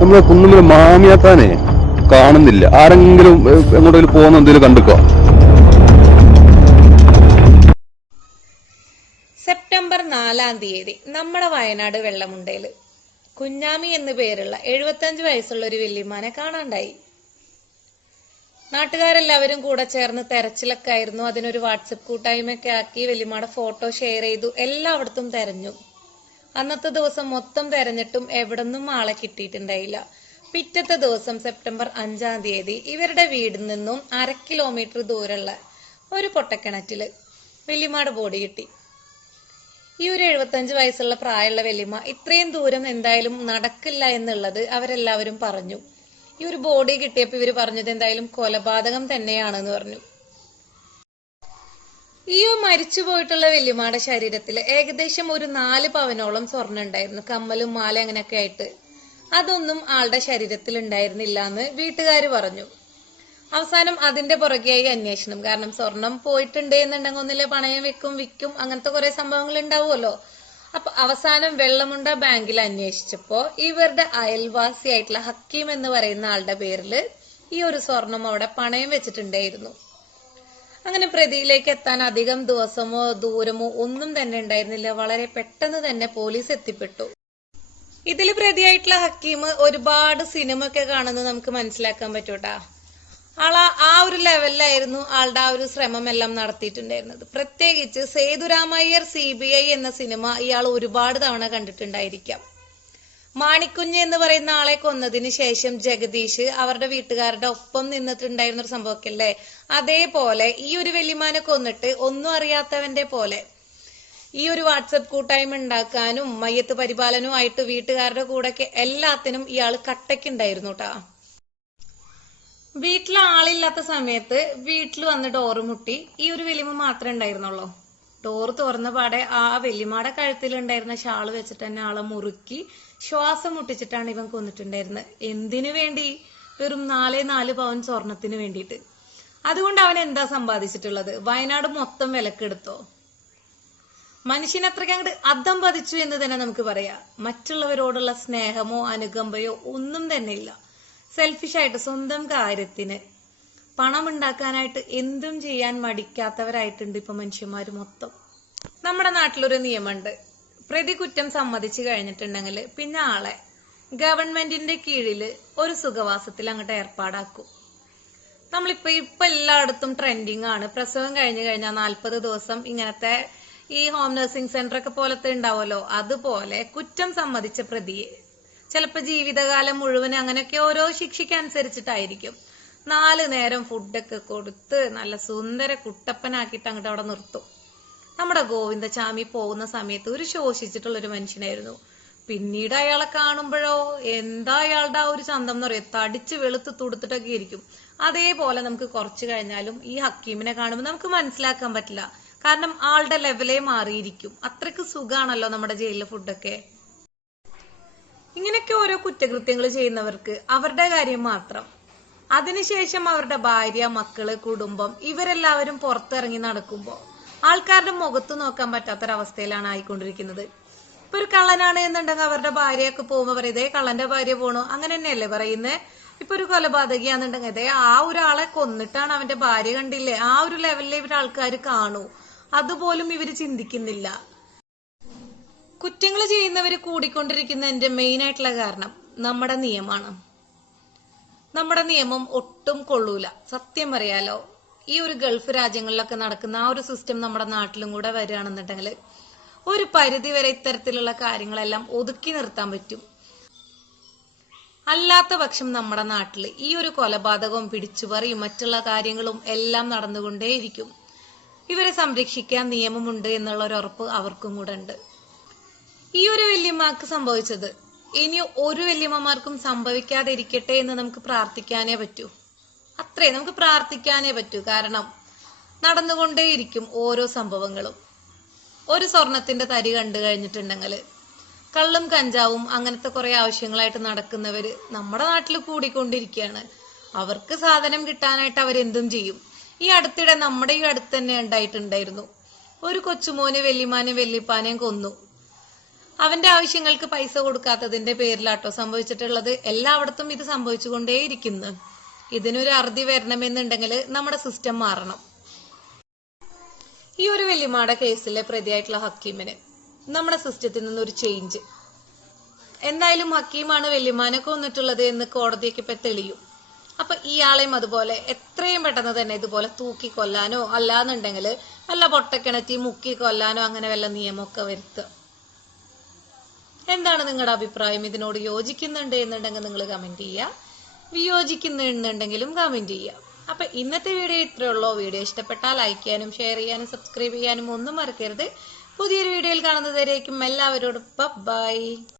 നമ്മളെ കുന്നുമ്മൽ മാമിയാത്താനെ കാണുന്നില്ല. ആരെങ്കിലും എങ്ങോട്ടെങ്കിലും പോകുന്ന എന്തെങ്കിലും കണ്ടുക്കോ? സെപ്റ്റംബർ നാലാം തീയതി നമ്മുടെ വയനാട് വെള്ളമുണ്ടയിൽ കുഞ്ഞാമി എന്നു പേരുള്ള എഴുപത്തഞ്ച് വയസ്സുള്ള ഒരു വല്യമ്മാനെ കാണാണ്ടായി. നാട്ടുകാരെല്ലാവരും കൂടെ ചേർന്ന് തെരച്ചിലൊക്കെ ആയിരുന്നു. അതിനൊരു വാട്സപ്പ് കൂട്ടായ്മയൊക്കെ ആക്കി വല്യമ്മയുടെ ഫോട്ടോ ഷെയർ ചെയ്തു. എല്ലായിടത്തും തെരഞ്ഞു. അന്നത്തെ ദിവസം മൊത്തം തെരഞ്ഞിട്ടും എവിടെന്നും ആളെ കിട്ടിയിട്ടുണ്ടായില്ല. പിറ്റത്തെ ദിവസം സെപ്റ്റംബർ അഞ്ചാം തീയതി ഇവരുടെ വീടിൽ നിന്നും അര കിലോമീറ്റർ ദൂരമുള്ള ഒരു പൊട്ടക്കിണറ്റിൽ വെല്ലിമാട് ബോഡി കിട്ടി. ഈ ഒരു എഴുപത്തഞ്ച് വയസ്സുള്ള പ്രായമുള്ള വെല്ലിമ ഇത്രയും ദൂരം എന്തായാലും നടക്കില്ല എന്നുള്ളത് അവരെല്ലാവരും പറഞ്ഞു. ഈ ഒരു ബോഡി കിട്ടിയപ്പോൾ ഇവർ പറഞ്ഞത് എന്തായാലും കൊലപാതകം തന്നെയാണെന്ന് പറഞ്ഞു. ഈ മരിച്ചു പോയിട്ടുള്ള വല്യമ്മയുടെ ശരീരത്തിൽ ഏകദേശം ഒരു നാല് പവനോളം സ്വർണം ഉണ്ടായിരുന്നു. കമ്മലും മാല അങ്ങനെയൊക്കെ ആയിട്ട്. അതൊന്നും ആളുടെ ശരീരത്തിൽ ഉണ്ടായിരുന്നില്ല എന്ന് വീട്ടുകാർ പറഞ്ഞു. അവസാനം അതിന്റെ പുറകെയായി അന്വേഷണം. കാരണം സ്വർണം പോയിട്ടുണ്ട് എന്നുണ്ടെങ്കിൽ ഒന്നിലെ പണയം വെക്കും വിൽക്കും അങ്ങനത്തെ കുറെ സംഭവങ്ങൾ ഉണ്ടാവുമല്ലോ. അപ്പൊ അവസാനം വെള്ളമുണ്ട ബാങ്കിൽ അന്വേഷിച്ചപ്പോ ഇവരുടെ അയൽവാസിയായിട്ടുള്ള ഹക്കീം എന്ന് പറയുന്ന ആളുടെ പേരിൽ ഈ ഒരു സ്വർണം അവിടെ പണയം വെച്ചിട്ടുണ്ടായിരുന്നു. അങ്ങനെ പ്രതിയിലേക്ക് എത്താൻ അധികം ദിവസമോ ദൂരമോ ഒന്നും തന്നെ ഉണ്ടായിരുന്നില്ല. വളരെ പെട്ടെന്ന് തന്നെ പോലീസ് എത്തിപ്പെട്ടു. ഇതിൽ പ്രതിയായിട്ടുള്ള ഹക്കീം ഒരുപാട് സിനിമ ഒക്കെ കാണുന്നത് നമുക്ക് മനസ്സിലാക്കാൻ പറ്റൂട്ടാ. ആളാ ആ ഒരു ലെവലിലായിരുന്നു ആളുടെ ആ ഒരു ശ്രമം എല്ലാം നടത്തിയിട്ടുണ്ടായിരുന്നത്. പ്രത്യേകിച്ച് സേതുരാമയ്യർ സി ബി ഐ എന്ന സിനിമ ഇയാൾ ഒരുപാട് തവണ കണ്ടിട്ടുണ്ടായിരിക്കാം. മാണിക്കുഞ്ഞ് എന്ന് പറയുന്ന ആളെ കൊന്നതിന് ശേഷം ജഗദീഷ് അവരുടെ വീട്ടുകാരുടെ ഒപ്പം നിന്നിട്ടുണ്ടായിരുന്ന ഒരു സംഭവമൊക്കെ അല്ലേ അതേപോലെ ഈ ഒരു വെല്ലിമാനെ കൊന്നിട്ട് ഒന്നും അറിയാത്തവന്റെ പോലെ ഈ ഒരു വാട്സപ്പ് കൂട്ടായ്മ ഉണ്ടാക്കാനും മയ്യത്ത് പരിപാലനവുമായിട്ട് വീട്ടുകാരുടെ കൂടെ എല്ലാത്തിനും ഇയാൾ കട്ടയ്ക്കുണ്ടായിരുന്നു കേട്ടാ വീട്ടിൽ ആളില്ലാത്ത സമയത്ത് വീട്ടിൽ വന്ന് ഡോറ് മുട്ടി ഈ ഒരു വലിയമ്മ മാത്രമേ ഉണ്ടായിരുന്നുള്ളൂ. ഡോറ് തുറന്ന പാടെ ആ വെല്ലിമാടെ കഴുത്തിലുണ്ടായിരുന്ന ഷാൾ വെച്ചിട്ട് തന്നെ ആളെ മുറുക്കി ശ്വാസം മുട്ടിച്ചിട്ടാണ് ഇവൻ കൊന്നിട്ടുണ്ടായിരുന്നത്. എന്തിനു വേണ്ടി? വെറും നാലേ നാല് പവൻ സ്വർണത്തിന് വേണ്ടിയിട്ട്. അതുകൊണ്ട് അവൻ എന്താ സമ്പാദിച്ചിട്ടുള്ളത്? വയനാട് മൊത്തം വിലക്കെടുത്തോ? മനുഷ്യനത്രയ്ക്ക് അങ്ങോട്ട് അധം പതിച്ചു എന്ന് തന്നെ നമുക്ക് പറയാം. മറ്റുള്ളവരോടുള്ള സ്നേഹമോ അനുകമ്പയോ ഒന്നും തന്നെ ഇല്ല. സെൽഫിഷായിട്ട് സ്വന്തം കാര്യത്തിന് പണം ഉണ്ടാക്കാനായിട്ട് എന്തും ചെയ്യാൻ മടിക്കാത്തവരായിട്ടുണ്ട് ഇപ്പൊ മനുഷ്യന്മാർ മൊത്തം. നമ്മുടെ നാട്ടിലൊരു നിയമമുണ്ട് പ്രതി കുറ്റം സമ്മതിച്ചു കഴിഞ്ഞിട്ടുണ്ടെങ്കിൽ പിന്നെ ആളെ ഗവൺമെന്റിന്റെ കീഴിൽ ഒരു സുഖവാസത്തിൽ അങ്ങോട്ട് ഏർപ്പാടാക്കും. നമ്മളിപ്പോ ഇപ്പൊ എല്ലായിടത്തും ട്രെൻഡിങ് ആണ് പ്രസവം കഴിഞ്ഞു കഴിഞ്ഞാൽ നാൽപ്പത് ദിവസം ഇങ്ങനത്തെ ഈ ഹോം നഴ്സിംഗ് സെന്റർ ഒക്കെ പോലത്തെ ഉണ്ടാവുമല്ലോ അതുപോലെ കുറ്റം സമ്മതിച്ച പ്രതിയെ. ചിലപ്പോ ജീവിതകാലം മുഴുവൻ അങ്ങനെയൊക്കെ ഓരോ ശിക്ഷയ്ക്ക് അനുസരിച്ചിട്ടായിരിക്കും നാല് നേരം ഫുഡൊക്കെ കൊടുത്ത് നല്ല സുന്ദര കുട്ടപ്പനാക്കിയിട്ട് അങ്ങോട്ട് അവിടെ നിർത്തും. നമ്മുടെ ഗോവിന്ദചാമി പോകുന്ന സമയത്ത് ഒരു ശോഷിച്ചിട്ടുള്ള ഒരു മനുഷ്യനായിരുന്നു. പിന്നീട് അയാളെ കാണുമ്പോഴോ എന്താ അയാളുടെ ആ ഒരു ചന്തം എന്ന് പറയുക തടിച്ച് വെളുത്ത് തുടുത്തിട്ടൊക്കെ ഇരിക്കും. അതേപോലെ നമുക്ക് കുറച്ച് കഴിഞ്ഞാലും ഈ ഹക്കീമിനെ കാണുമ്പോൾ നമുക്ക് മനസ്സിലാക്കാൻ പറ്റില്ല. കാരണം ആളുടെ ലെവലേ മാറിയിരിക്കും. അത്രയ്ക്ക് സുഖാണല്ലോ നമ്മുടെ ജയിലിലെ ഫുഡൊക്കെ. ഇങ്ങനെയൊക്കെ ഓരോ കുറ്റകൃത്യങ്ങൾ ചെയ്യുന്നവർക്ക് അവരുടെ കാര്യം മാത്രം. അതിനുശേഷം അവരുടെ ഭാര്യ മക്കൾ കുടുംബം ഇവരെല്ലാവരും പുറത്തിറങ്ങി നടക്കുമ്പോൾ ആൾക്കാരുടെ മുഖത്ത് നോക്കാൻ പറ്റാത്തൊരവസ്ഥയിലാണ് ആയിക്കൊണ്ടിരിക്കുന്നത്. ഇപ്പൊ ഒരു കള്ളനാണ് എന്നുണ്ടെങ്കിൽ അവരുടെ ഭാര്യയൊക്കെ പോകുമ്പോ പറയും ഇതേ കള്ളന്റെ ഭാര്യ പോണു. അങ്ങനെ തന്നെയല്ലേ പറയുന്നത് ഇപ്പൊ ഒരു കൊലപാതകയാണെന്നുണ്ടെങ്കിൽ ഇതേ ആ ഒരാളെ കൊന്നിട്ടാണ് അവന്റെ ഭാര്യ കണ്ടില്ലേ? ആ ഒരു ലെവലിലെ ഇവർ ആൾക്കാർ കാണൂ. അതുപോലും ഇവർ ചിന്തിക്കുന്നില്ല. കുറ്റങ്ങൾ ചെയ്യുന്നവര് കൂടിക്കൊണ്ടിരിക്കുന്നതിന്റെ മെയിൻ ആയിട്ടുള്ള കാരണം നമ്മുടെ നിയമമാണ്. നമ്മുടെ നിയമം ഒട്ടും കൊള്ളൂല. സത്യം പറയാലോ ഈ ഒരു ഗൾഫ് രാജ്യങ്ങളിലൊക്കെ നടക്കുന്ന ആ ഒരു സിസ്റ്റം നമ്മുടെ നാട്ടിലും കൂടെ വരികയാണെന്നുണ്ടെങ്കിൽ ഒരു പരിധി വരെ ഇത്തരത്തിലുള്ള കാര്യങ്ങളെല്ലാം ഒതുക്കി നിർത്താൻ പറ്റും. അല്ലാത്ത പക്ഷം നമ്മുടെ നാട്ടിൽ ഈ ഒരു കൊലപാതകവും പിടിച്ചുപറിയും മറ്റുള്ള കാര്യങ്ങളും എല്ലാം നടന്നുകൊണ്ടേയിരിക്കും. ഇവരെ സംരക്ഷിക്കാൻ നിയമമുണ്ട് എന്നുള്ള ഒരു ഉറപ്പ് അവർക്കും കൂടെ ഉണ്ട്. ഈ ഒരു വല്യമ്മക്ക് സംഭവിച്ചത് ഇനി ഒരു വല്യമ്മമാർക്കും സംഭവിക്കാതിരിക്കട്ടെ എന്ന് നമുക്ക് പ്രാർത്ഥിക്കാനേ പറ്റൂ. അത്രേ നമുക്ക് പ്രാർത്ഥിക്കാനേ പറ്റൂ. കാരണം നടന്നുകൊണ്ടേയിരിക്കും ഓരോ സംഭവങ്ങളും. ഒരു സ്വർണത്തിന്റെ തരി കണ്ടു കഴിഞ്ഞിട്ടുണ്ടെങ്കിൽ കള്ളും കഞ്ചാവും അങ്ങനത്തെ കുറെ ആവശ്യങ്ങളായിട്ട് നടക്കുന്നവര് നമ്മുടെ നാട്ടിൽ കൂടിക്കൊണ്ടിരിക്കുകയാണ്. അവർക്ക് സാധനം കിട്ടാനായിട്ട് അവരെന്തും ചെയ്യും. ഈ അടുത്തിടെ നമ്മുടെ ഈ അടുത്ത് തന്നെ ഉണ്ടായിട്ടുണ്ടായിരുന്നു. ഒരു കൊച്ചുമോനെ വെല്ലിമാനെയും വെല്ലിപ്പാനെയും കൊന്നു. അവന്റെ ആവശ്യങ്ങൾക്ക് പൈസ കൊടുക്കാത്തതിന്റെ പേരിലാട്ടോ സംഭവിച്ചിട്ടുള്ളത്. എല്ലായിടത്തും ഇത് സംഭവിച്ചുകൊണ്ടേയിരിക്കുന്നു. ഇതിനൊരു അറുതി വരണമെന്നുണ്ടെങ്കിൽ നമ്മുടെ സിസ്റ്റം മാറണം. ഈ ഒരു വെല്ലുമാട കേസിലെ പ്രതിയായിട്ടുള്ള ഹക്കീമിന് നമ്മുടെ സിസ്റ്റത്തിൽ നിന്നൊരു ചേഞ്ച് എന്തായാലും ഹക്കീമാണ് വെല്ലുമാനെ കൊന്നിട്ടുള്ളത് എന്ന് കോടതിയൊക്കെ ഇപ്പൊ തെളിയും. അപ്പൊ ഇയാളെയും അതുപോലെ എത്രയും പെട്ടെന്ന് തന്നെ ഇതുപോലെ തൂക്കി കൊല്ലാനോ അല്ലാന്നുണ്ടെങ്കിൽ വല്ല പൊട്ടക്കിണറ്റി മുക്കി കൊല്ലാനോ അങ്ങനെ വല്ല നിയമമൊക്കെ വരുത്തുക. എന്താണ് നിങ്ങളുടെ അഭിപ്രായം? ഇതിനോട് യോജിക്കുന്നുണ്ട് എന്നുണ്ടെങ്കിൽ നിങ്ങൾ കമന്റ് ചെയ്യുക. വിയോജിക്കുന്നുണ്ടെങ്കിലും കമന്റ് ചെയ്യുക. അപ്പൊ ഇന്നത്തെ വീഡിയോ ഇത്രയേ ഉള്ളൂ. വീഡിയോ ഇഷ്ടപ്പെട്ടാൽ ലൈക്ക് ചെയ്യാനും ഷെയർ ചെയ്യാനും സബ്സ്ക്രൈബ് ചെയ്യാനും ഒന്നും മറക്കരുത്. പുതിയൊരു വീഡിയോയിൽ കാണുന്നതുവരേക്കും എല്ലാവരോടും. ബൈ